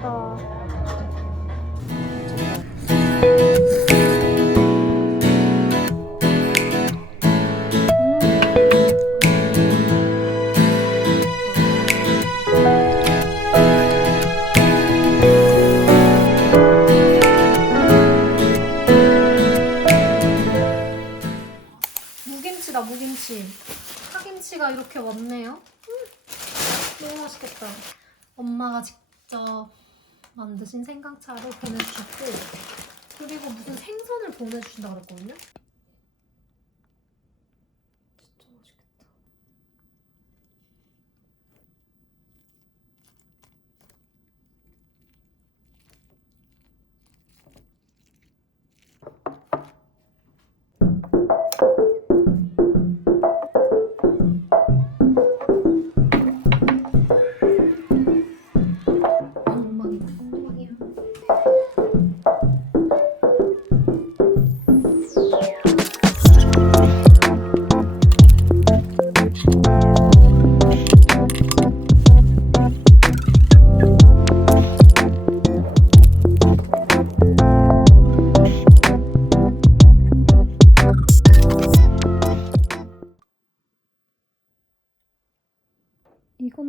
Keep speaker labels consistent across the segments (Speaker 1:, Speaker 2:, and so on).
Speaker 1: 맛있겠다. 무김치다 무김치 파김치가 이렇게 왔네요 음, 너무 맛있겠다 엄마가 직접 만드신 생강차를 보내주셨고 그리고 무슨 생선을 보내주신다 그랬거든요.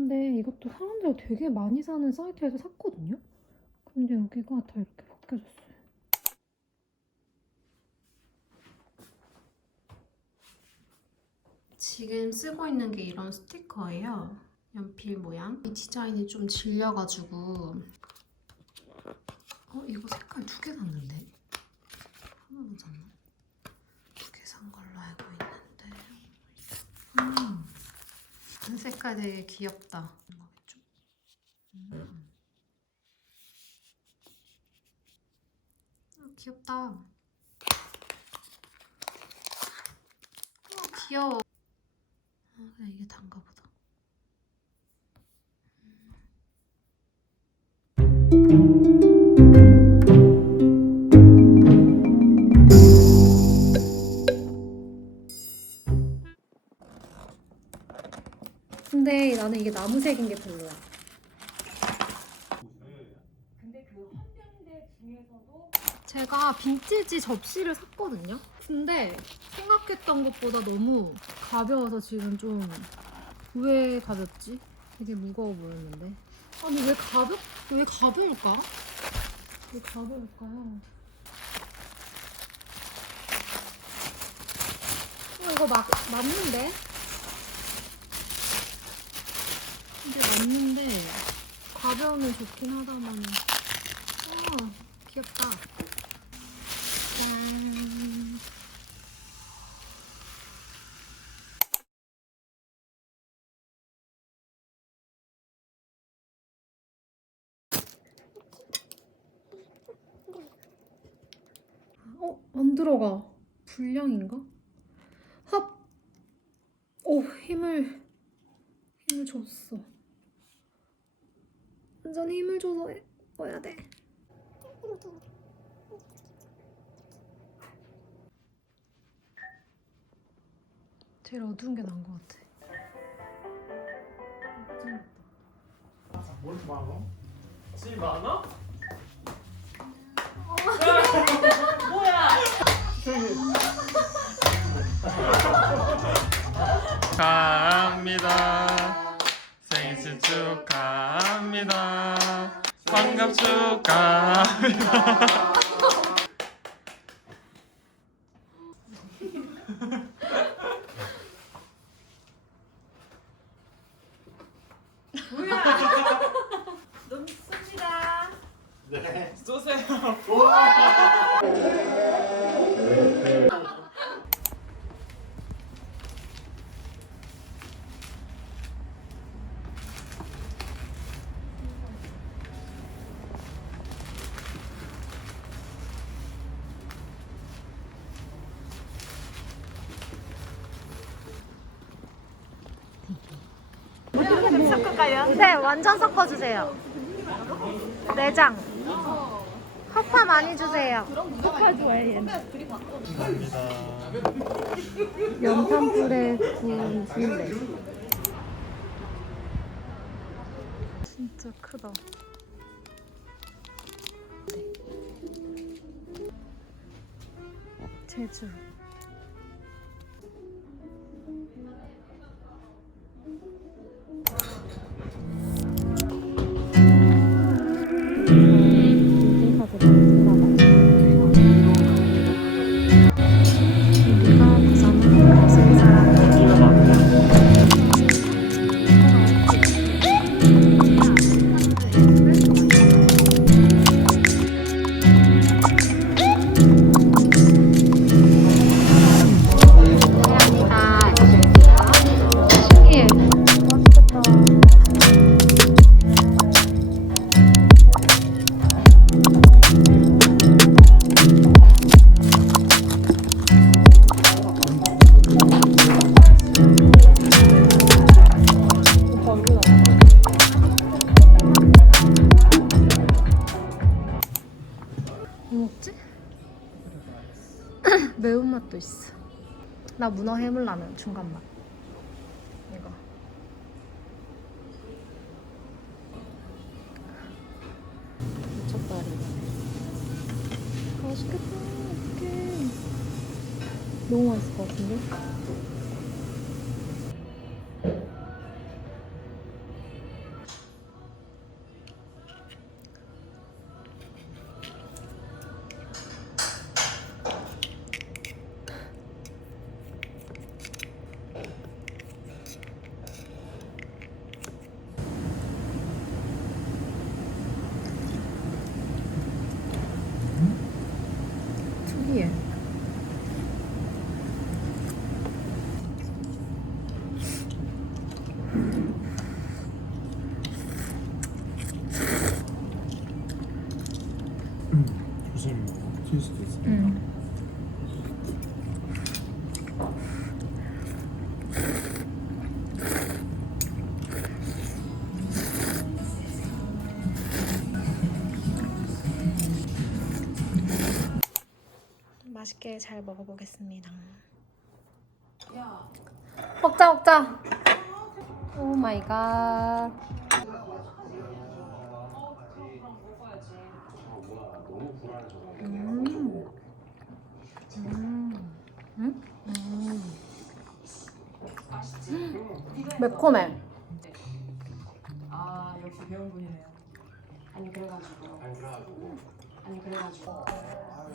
Speaker 1: 건데 이것도 사람들이 되게 많이 사는 사이트에서 샀거든요. 근데 여기가 다 이렇게 바뀌어졌어요. 지금 쓰고 있는 게 이런 스티커예요. 연필 모양. 이 디자인이 좀 질려가지고 어 이거 색깔 두 개 샀는데 하나만 샀나? 두 개 산 걸로 알고 있는데 음. 이 색깔 되게 귀엽다. 빈티지 접시를 샀거든요. 근데 생각했던 것보다 너무 가벼워서 지금 좀 왜 가볍지? 되게 무거워 보였는데. 아니 왜 가볍 왜 가벼울까? 왜 가벼울까요? 어, 이거 막 맞는데? 근데 맞는데 가벼우면 좋긴 하다만. 아 귀엽다. 짠. 어? 안 들어가. 불량인가? 합! 오, 힘을, 힘을 줬어. 완전 힘을 줘서 해- 넣어야 돼. 제일 어두운 게 나은 것 같아.
Speaker 2: 뭘 많어? 지 많아? 축하합니다. 생신 축하합니다. 환갑 축하합니다. 네. 쏘세요.
Speaker 3: 섞을까요?
Speaker 1: 네, 완전 섞어주세요. 내장. 허파 많이 주세요.
Speaker 3: 누가 좋아해?
Speaker 1: 연탄불에 구운 순대. 진짜 크다. 제주. 매운맛도 있어. 나 문어 해물라면 중간 맛. 이거. 미쳤다 이거. 맛있겠다. 어떡해. 너무 맛있을 것 같은데? 맛있게 잘 먹어보겠습니다. 먹자 먹자. 오 마이 갓. 음. 음. 음? 음. 매콤해.
Speaker 3: 아 역시 배운 분이네요. 아니 그래가지고. 아니 그래가지고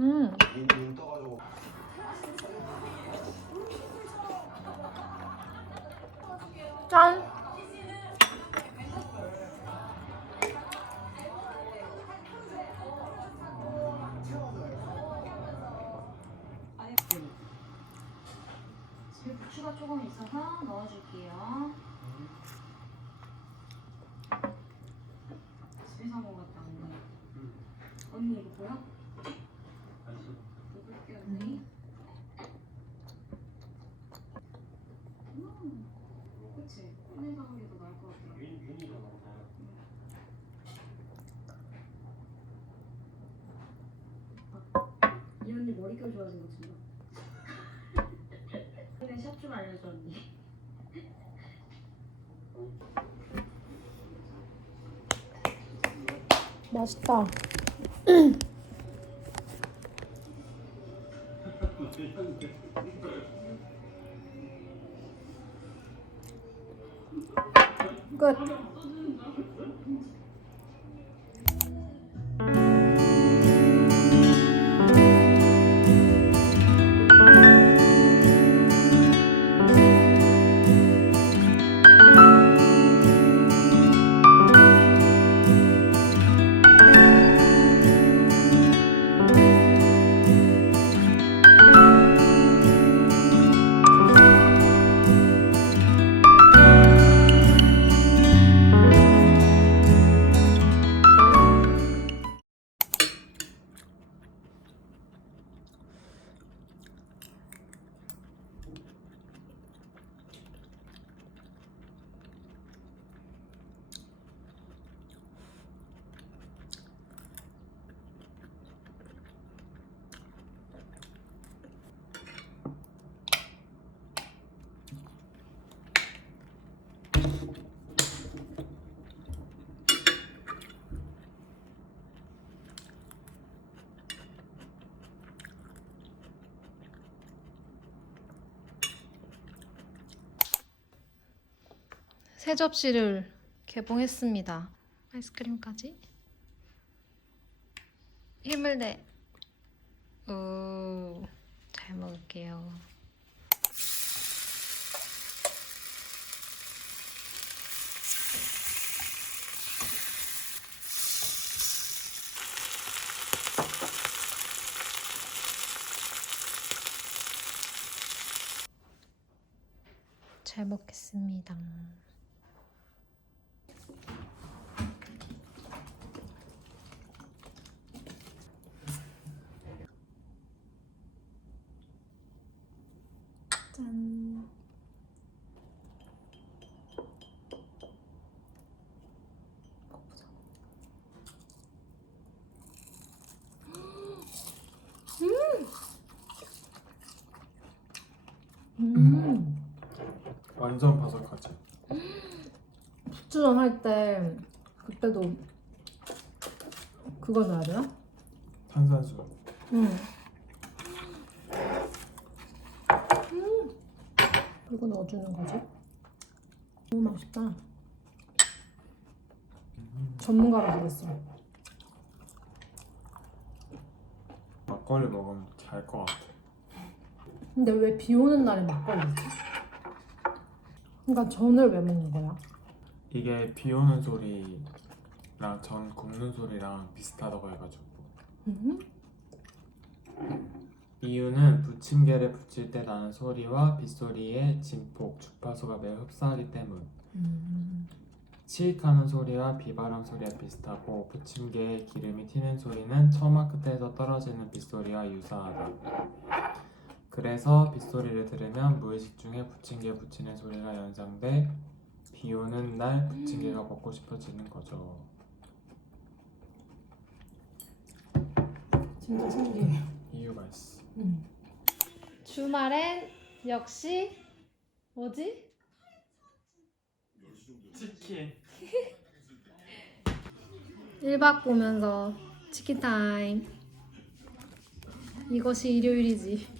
Speaker 1: 음.
Speaker 2: 눈, 눈 떠가지고.
Speaker 1: 짠.
Speaker 3: 부추가 조금 있어서 넣어줄게요. 집에서 먹었다 언니. 언니 이거 보여? 먹을게 언니. 음, 그치. 꺼내서 하는 게 더 나을 것 같아. 이 언니 머릿결 좋아진 거 진짜. 근데 샵 좀 알려줘 언니.
Speaker 1: 맛있다. 끝. 새 접시를 개봉했습니다. 아이스크림까지. 힘을 내. 오, 잘 먹을게요. 잘 먹겠습니다. 부추전 할 때 그때도 그거 넣어야 되나?
Speaker 4: 탄산수.
Speaker 1: 응. 음. 이거 넣어주는 거지? 너무 맛있다. 전문가로 되겠어.
Speaker 4: 막걸리 먹으면 잘 것 같아.
Speaker 1: 근데 왜 비 오는 날에 막걸리지? 그러니까 전을 왜 먹는 거야?
Speaker 4: 이게 비 오는 소리랑 전 굽는 소리랑 비슷하다고 해가지고.
Speaker 1: 음?
Speaker 4: 이유는 부침개를 부칠 때 나는 소리와 빗소리의 진폭, 주파수가 매우 흡사하기 때문.
Speaker 1: 음.
Speaker 4: 치익하는 소리와 비바람 소리가 비슷하고 부침개의 기름이 튀는 소리는 처마 끝에서 떨어지는 빗소리와 유사하다. 그래서 빗소리를 들으면 무의식 중에 부침개 부치는 소리가 연상돼 비 오는 날 부침개가 먹고 싶어지는 거죠.
Speaker 1: 진짜 신기해.
Speaker 4: 이유가 있어.
Speaker 1: 음. 주말엔 역시 뭐지?
Speaker 4: 치킨.
Speaker 1: 1박 보면서 치킨 타임. 이것이 일요일이지.